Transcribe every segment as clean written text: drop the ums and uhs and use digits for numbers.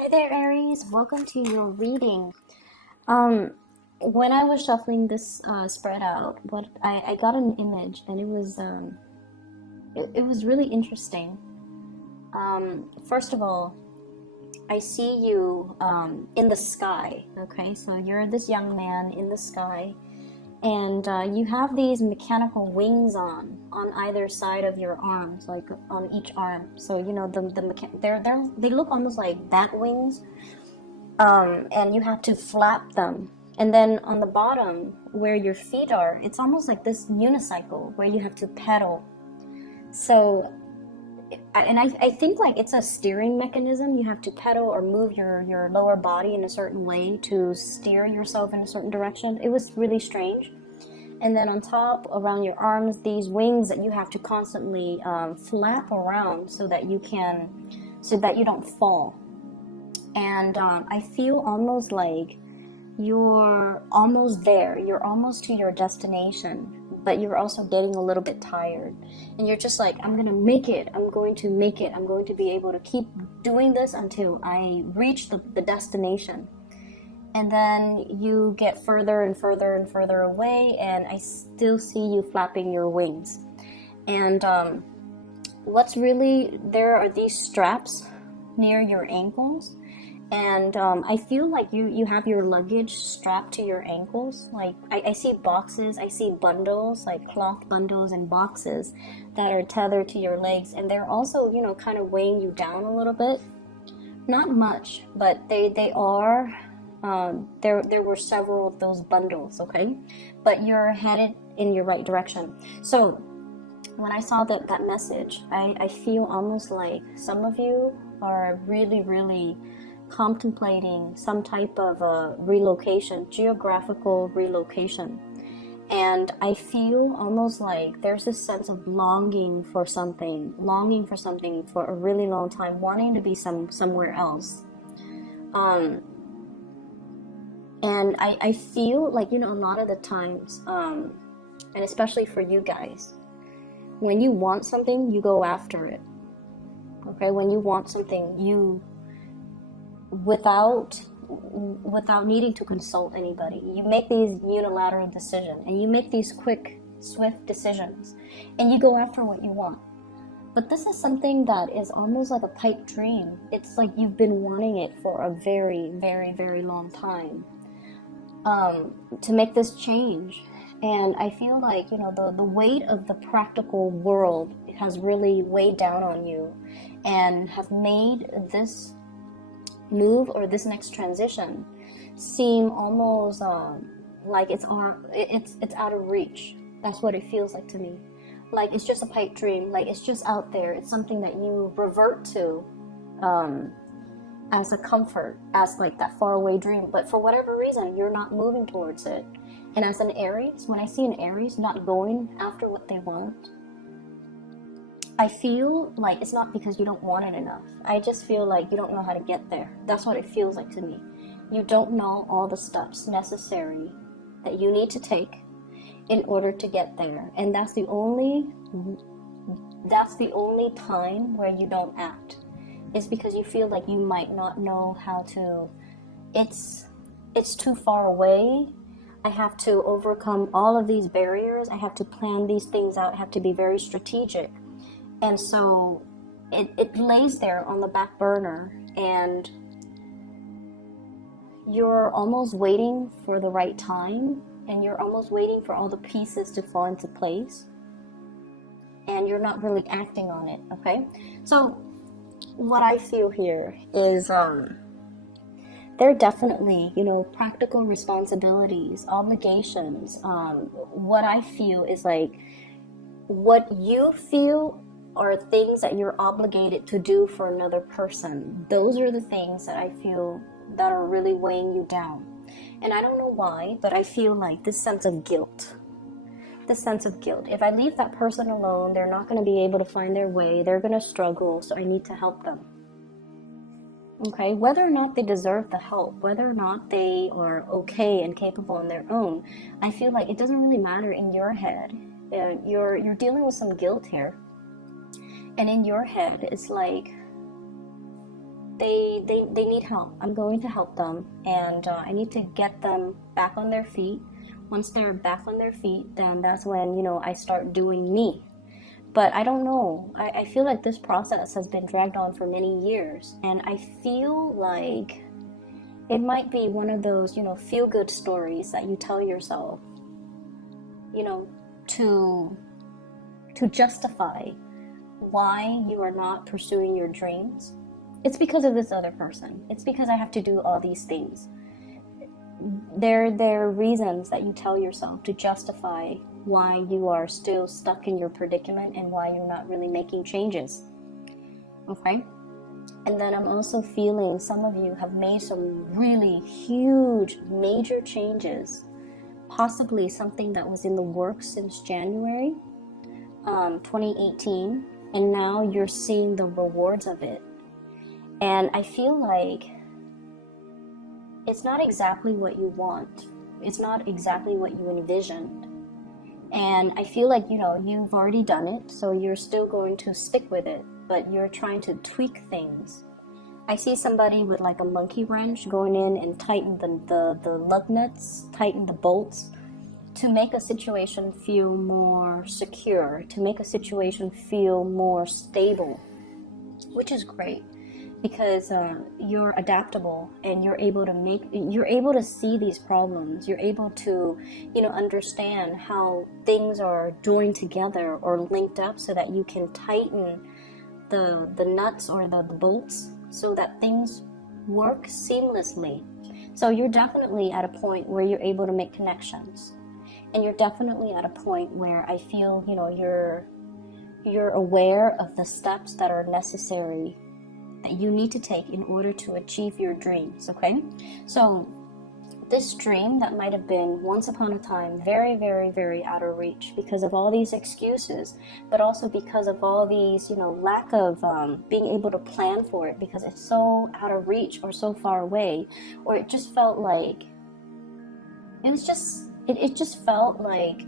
Hi there, Aries. Welcome to your reading. When I was shuffling this spread out, what I got an image, and it was really interesting. First of all, I see you in the sky. Okay, so you're this young man in the sky, and you have these mechanical wings on either side of your arms, like on each arm. So you know they look almost like bat wings, and you have to flap them. And then on the bottom where your feet are, it's almost like this unicycle where you have to pedal. So, and I think like it's a steering mechanism. You have to pedal or move your lower body in a certain way to steer yourself in a certain direction. It was really strange. And then on top, around your arms, these wings that you have to constantly flap around so that you don't fall. And I feel almost like you're almost there. You're almost to your destination, but you're also getting a little bit tired. And you're just like, I'm going to make it. I'm going to make it. I'm going to be able to keep doing this until I reach the destination. And then you get further and further and further away, and I still see you flapping your wings. And there are these straps near your ankles. And I feel like you have your luggage strapped to your ankles. Like I see boxes, I see bundles, like cloth bundles and boxes that are tethered to your legs. And they're also, kind of weighing you down a little bit. Not much, but they are. There were several of those bundles, okay? But you're headed in your right direction. So when I saw that message, I feel almost like some of you are really, really contemplating some type of a relocation, geographical relocation. And I feel almost like there's this sense of longing for something for a really long time, wanting to be somewhere else. And I feel like, a lot of the times, and especially for you guys, when you want something, you go after it. Okay, when you want something, you without needing to consult anybody, you make these unilateral decisions, and you make these quick, swift decisions, and you go after what you want. But this is something that is almost like a pipe dream. It's like you've been wanting it for a very, very, very long time, to make this change. And I feel like, the weight of the practical world has really weighed down on you and have made this move or this next transition seem almost like it's out of reach. That's what it feels like to me. Like it's just a pipe dream. Like it's just out there. It's something that you revert to as a comfort, as like that faraway dream. But for whatever reason, you're not moving towards it. And as an Aries, when I see an Aries not going after what they want, I feel like it's not because you don't want it enough. I just feel like you don't know how to get there. That's what it feels like to me. You don't know all the steps necessary that you need to take in order to get there. And that's the only time where you don't act. It's because you feel like you might not know how to. It's too far away. I have to overcome all of these barriers. I have to plan these things out. I have to be very strategic. And so it lays there on the back burner, and you're almost waiting for the right time, and you're almost waiting for all the pieces to fall into place, and you're not really acting on it, okay? So what I feel here is there are definitely, practical responsibilities, obligations. What I feel is like what you feel are things that you're obligated to do for another person. Those are the things that I feel that are really weighing you down. And I don't know why, but I feel like this sense of guilt. If I leave that person alone, they're not going to be able to find their way. They're going to struggle, so I need to help them. Okay, whether or not they deserve the help, whether or not they are okay and capable on their own, I feel like it doesn't really matter in your head. You're dealing with some guilt here. And in your head, it's like they need help. I'm going to help them, and I need to get them back on their feet. Once they're back on their feet, then that's when, you know, I start doing me. But I don't know. I feel like this process has been dragged on for many years, and I feel like it might be one of those, you know, feel-good stories that you tell yourself, you know, to justify why you are not pursuing your dreams. It's because of this other person. It's because I have to do all these things. There are reasons that you tell yourself to justify why you are still stuck in your predicament and why you're not really making changes. Okay? And then I'm also feeling some of you have made some really huge, major changes. Possibly something that was in the works since January 2018, and now you're seeing the rewards of it. And I feel like it's not exactly what you want. It's not exactly what you envisioned. And I feel like, you know, you've already done it, so you're still going to stick with it, but you're trying to tweak things. I see somebody with like a monkey wrench going in and tighten the lug nuts, tighten the bolts, to make a situation feel more secure, to make a situation feel more stable, which is great because you're adaptable and you're able to see these problems. You're able to, you know, understand how things are joined together or linked up so that you can tighten the nuts or the bolts so that things work seamlessly. So you're definitely at a point where you're able to make connections. And you're definitely at a point where I feel, you know, you're aware of the steps that are necessary that you need to take in order to achieve your dreams, okay? So this dream that might have been once upon a time very, very, very out of reach because of all these excuses, but also because of all these, you know, lack of being able to plan for it because it's so out of reach or so far away, or it just felt like it just felt like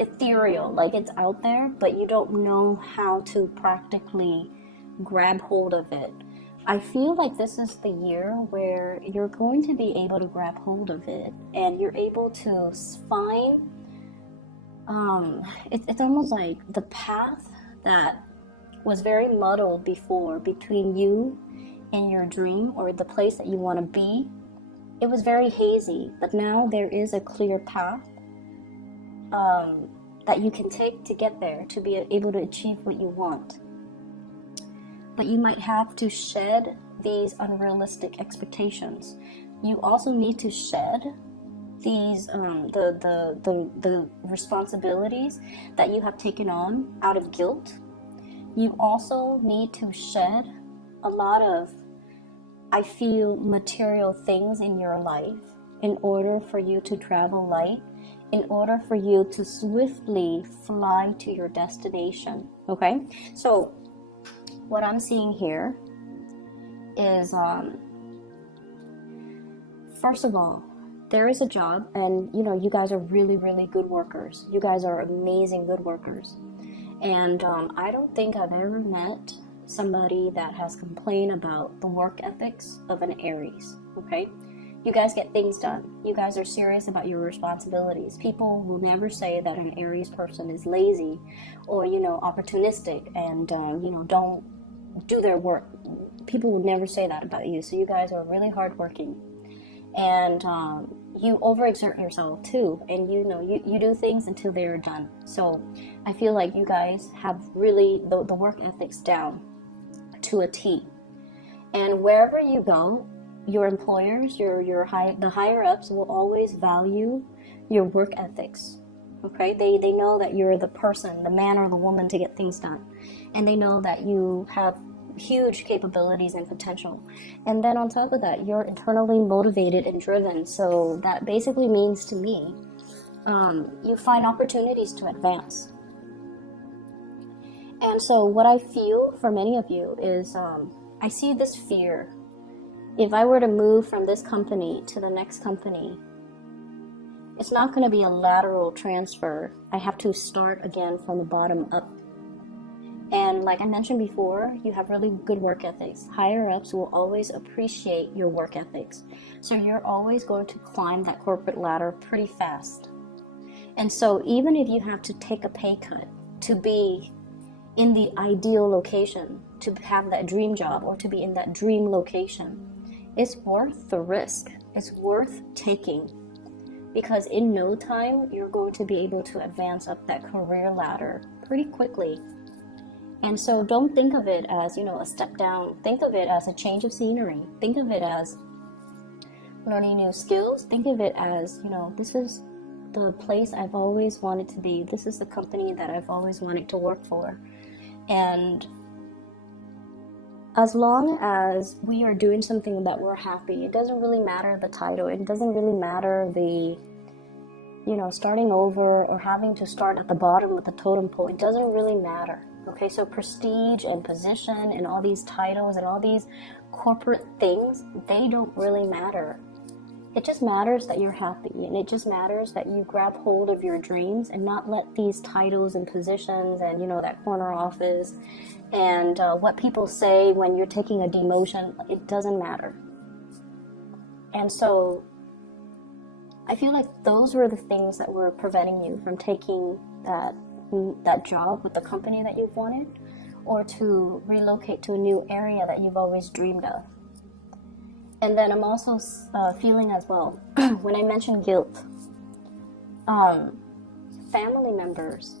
ethereal, like it's out there, but you don't know how to practically grab hold of it. I feel like this is the year where you're going to be able to grab hold of it, and you're able to find, it's almost like the path that was very muddled before between you and your dream or the place that you want to be. It was very hazy, but now there is a clear path that you can take to get there, to be able to achieve what you want. But you might have to shed these unrealistic expectations. You also need to shed these the responsibilities that you have taken on out of guilt. You also need to shed a lot of, I feel, material things in your life in order for you to travel light, in order for you to swiftly fly to your destination. Okay? So what I'm seeing here is, first of all, there is a job, and you know, you guys are really, really good workers. You guys are amazing good workers. And I don't think I've ever met somebody that has complained about the work ethics of an Aries, okay? You guys get things done. You guys are serious about your responsibilities. People will never say that an Aries person is lazy or, you know, opportunistic and, you know, don't do their work. People will never say that about you. So you guys are really hardworking. And you overexert yourself too. And, you know, you do things until they're done. So I feel like you guys have really the work ethics down to a T. And wherever you go, your employers, the higher ups will always value your work ethics. Okay, they know that you're the person, the man or the woman to get things done, and they know that you have huge capabilities and potential. And then on top of that, you're internally motivated and driven. So that basically means to me, you find opportunities to advance. And so what I feel for many of you is, I see this fear. If I were to move from this company to the next company, it's not going to be a lateral transfer. I have to start again from the bottom up. And like I mentioned before, you have really good work ethics. Higher ups will always appreciate your work ethics. So you're always going to climb that corporate ladder pretty fast. And so even if you have to take a pay cut to be in the ideal location, to have that dream job or to be in that dream location, it's worth the risk. It's worth taking, because in no time you're going to be able to advance up that career ladder pretty quickly. And so don't think of it as, a step down. Think of it as a change of scenery. Think of it as learning new skills. Think of it as, this is the place I've always wanted to be. This is the company that I've always wanted to work for. And as long as we are doing something that we're happy, it doesn't really matter the title. It doesn't really matter the, starting over or having to start at the bottom with the totem pole. It doesn't really matter. Okay, so prestige and position and all these titles and all these corporate things, they don't really matter. It just matters that you're happy, and it just matters that you grab hold of your dreams and not let these titles and positions and, that corner office and what people say when you're taking a demotion, it doesn't matter. And so I feel like those were the things that were preventing you from taking that job with the company that you've wanted, or to relocate to a new area that you've always dreamed of. And then I'm also feeling as well, when I mentioned guilt, family members,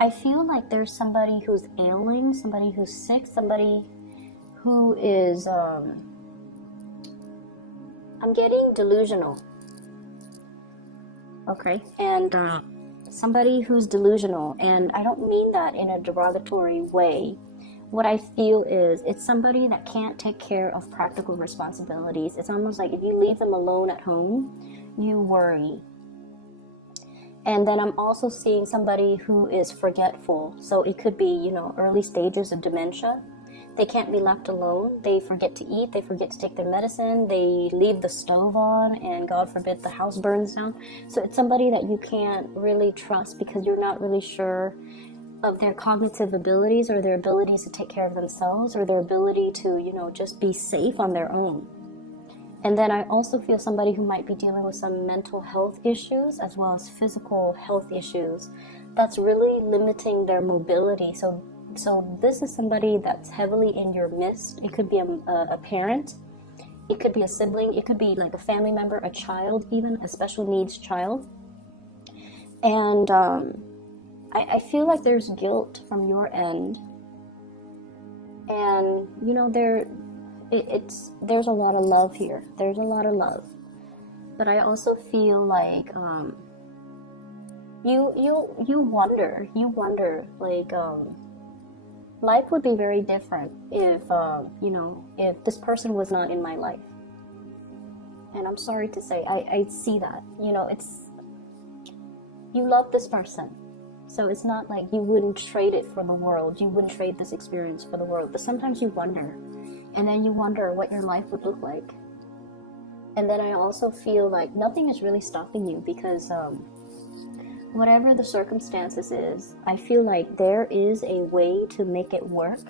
I feel like there's somebody who's ailing, somebody who's sick, somebody who is, I'm getting delusional. Okay, and somebody who's delusional, and I don't mean that in a derogatory way. What I feel is it's somebody that can't take care of practical responsibilities. It's almost like if you leave them alone at home, you worry. And then I'm also seeing somebody who is forgetful. So it could be, early stages of dementia. They can't be left alone. They forget to eat. They forget to take their medicine. They leave the stove on, and God forbid the house burns down. So it's somebody that you can't really trust because you're not really sure of their cognitive abilities or their abilities to take care of themselves or their ability to, just be safe on their own. And then I also feel somebody who might be dealing with some mental health issues as well as physical health issues that's really limiting their mobility. So this is somebody that's heavily in your midst. It could be a parent, it could be a sibling, it could be like a family member, a child even, a special needs child. And I feel like there's guilt from your end. And, there's a lot of love here. There's a lot of love. But I also feel like you wonder, like, life would be very different if, if this person was not in my life. And I'm sorry to say, I see that. You love this person. So it's not like you wouldn't trade it for the world. You wouldn't trade this experience for the world. But sometimes you wonder. And then you wonder what your life would look like. And then I also feel like nothing is really stopping you because whatever the circumstances is, I feel like there is a way to make it work.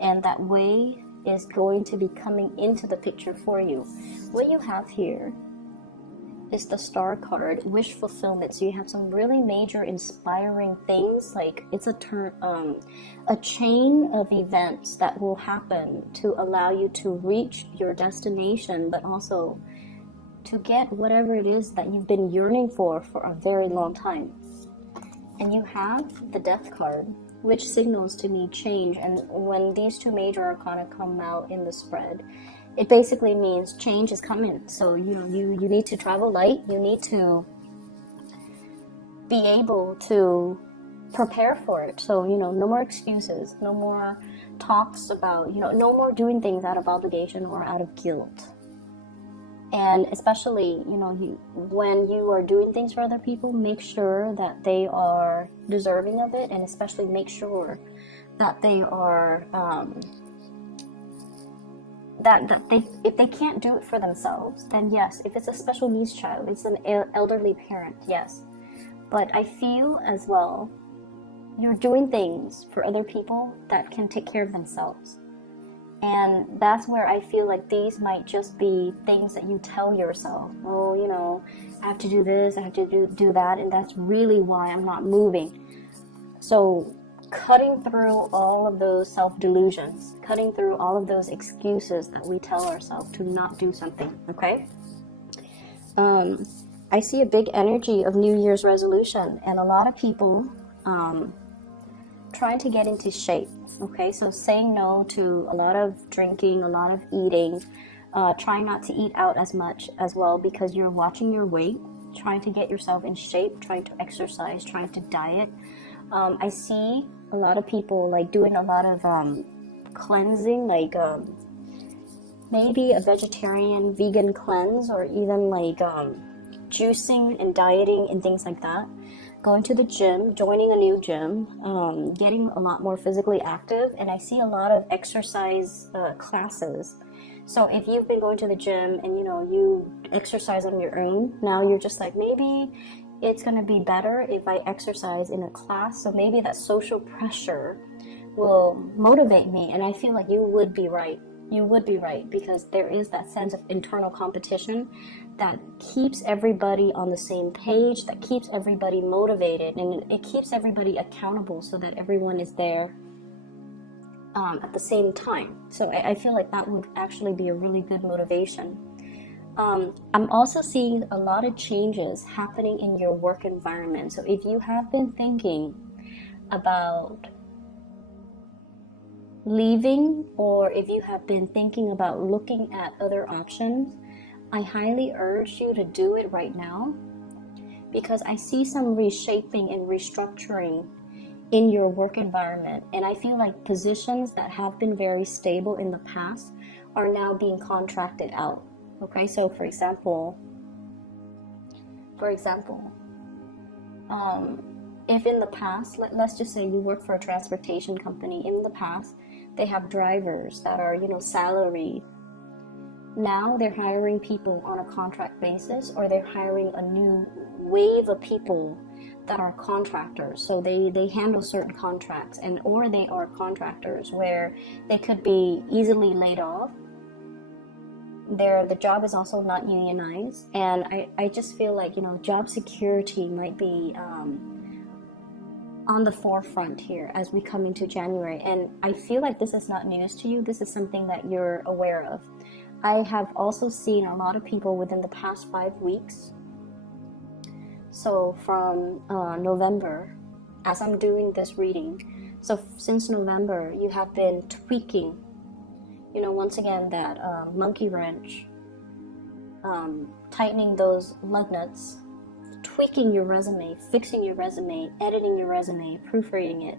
And that way is going to be coming into the picture for you. What you have here is the star card, wish fulfillment. So you have some really major inspiring things, like it's a chain of events that will happen to allow you to reach your destination, but also to get whatever it is that you've been yearning for a very long time. And you have the death card, which signals to me change. And when these two major arcana come out in the spread, it basically means change is coming. So, you need to travel light. You need to be able to prepare for it. So, no more excuses, no more talks about, no more doing things out of obligation or out of guilt. And especially, when you are doing things for other people, make sure that they are deserving of it, and especially make sure that they are, if they can't do it for themselves, then yes, if it's a special needs child, it's an elderly parent, yes. But I feel as well you're doing things for other people that can take care of themselves. And that's where I feel like these might just be things that you tell yourself. Oh, you know, I have to do this, I have to do that, and that's really why I'm not moving. So cutting through all of those self-delusions, cutting through all of those excuses that we tell ourselves to not do something, okay? I see a big energy of New Year's resolution, and a lot of people trying to get into shape, okay? So saying no to a lot of drinking, a lot of eating, trying not to eat out as much as well because you're watching your weight, trying to get yourself in shape, trying to exercise, trying to diet. I see a lot of people like doing a lot of cleansing, like maybe a vegetarian, vegan cleanse, or even like juicing and dieting and things like that. Going to the gym, joining a new gym, getting a lot more physically active, and I see a lot of exercise classes. So if you've been going to the gym and you know you exercise on your own, now you're just like, maybe it's going to be better if I exercise in a class. So maybe that social pressure will motivate me, and I feel like you would be right. You would be right, because there is that sense of internal competition that keeps everybody on the same page, that keeps everybody motivated, and it keeps everybody accountable so that everyone is there at the same time. So I feel like that would actually be a really good motivation. I'm also seeing a lot of changes happening in your work environment. So if you have been thinking about leaving, or if you have been thinking about looking at other options, I highly urge you to do it right now, because I see some reshaping and restructuring in your work environment, and I feel like positions that have been very stable in the past are now being contracted out. Okay, so for example, if in the past, let's just say you work for a transportation company, in the past they have drivers that are, you know, salaried. Now they're hiring people on a contract basis, or they're hiring a new wave of people that are contractors. So they handle certain contracts, and or they are contractors where they could be easily laid off. The job is also not unionized, and I just feel like, you know, job security might be on the forefront here as we come into January. And I feel like this is not news to you. This is something that you're aware of. I have also seen a lot of people within the past 5 weeks. So from November, as I'm doing this reading, so since November, you have been tweaking, you know, once again, that monkey wrench, tightening those lug nuts, tweaking your resume, fixing your resume, editing your resume, proofreading it,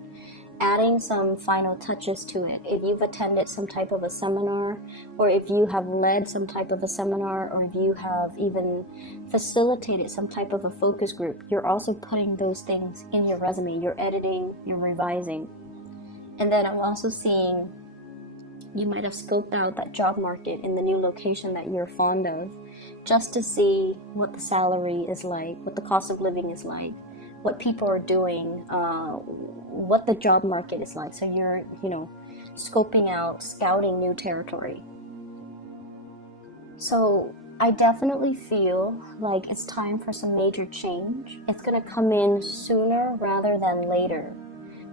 adding some final touches to it. If you've attended some type of a seminar, or if you have led some type of a seminar, or if you have even facilitated some type of a focus group, you're also putting those things in your resume. You're editing, you're revising. And then I'm also seeing you might have scoped out that job market in the new location that you're fond of, just to see what the salary is like, what the cost of living is like, what people are doing, what the job market is like. So you're, you know, scoping out, scouting new territory. So I definitely feel like it's time for some major change. It's going to come in sooner rather than later.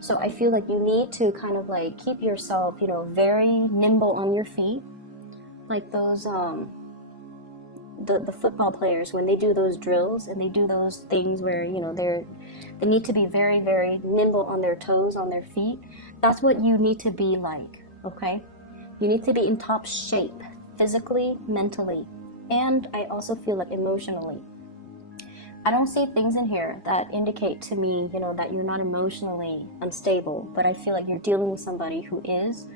So I feel like you need to kind of like keep yourself, you know, very nimble on your feet, like those the football players when they do those drills and they do those things where, you know, they need to be very, very nimble on their toes, on their feet. That's what you need to be like, okay? You need to be in top shape, physically, mentally, and I also feel like emotionally. I don't see things in here that indicate to me, you know, that you're not emotionally unstable, but I feel like you're dealing with somebody who is,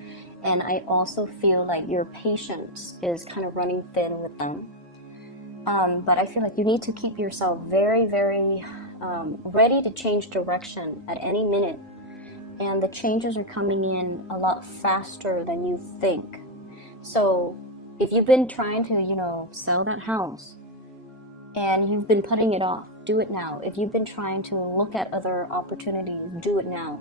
and I also feel like your patience is kind of running thin with them. But I feel like you need to keep yourself very, very ready to change direction at any minute, and the changes are coming in a lot faster than you think. So if you've been trying to, you know, sell that house, and you've been putting it off, do it now. If you've been trying to look at other opportunities, do it now.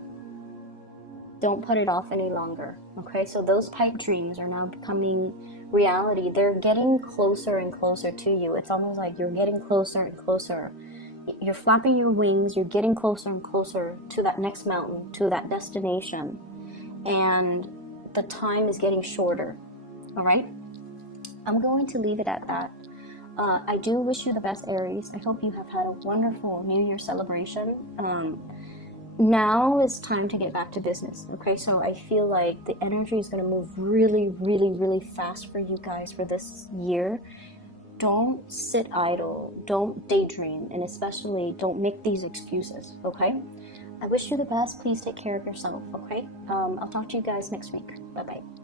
Don't put it off any longer, okay? So those pipe dreams are now becoming reality. They're getting closer and closer to you. It's almost like you're getting closer and closer. You're flapping your wings, you're getting closer and closer to that next mountain, to that destination, and the time is getting shorter, all right? I'm going to leave it at that. I do wish you the best, Aries. I hope you have had a wonderful New Year celebration. Now is time to get back to business, okay? So I feel like the energy is going to move really, really, really fast for you guys for this year. Don't sit idle, don't daydream, and especially don't make these excuses, okay? I wish you the best. Please take care of yourself, okay? I'll talk to you guys next week. Bye-bye.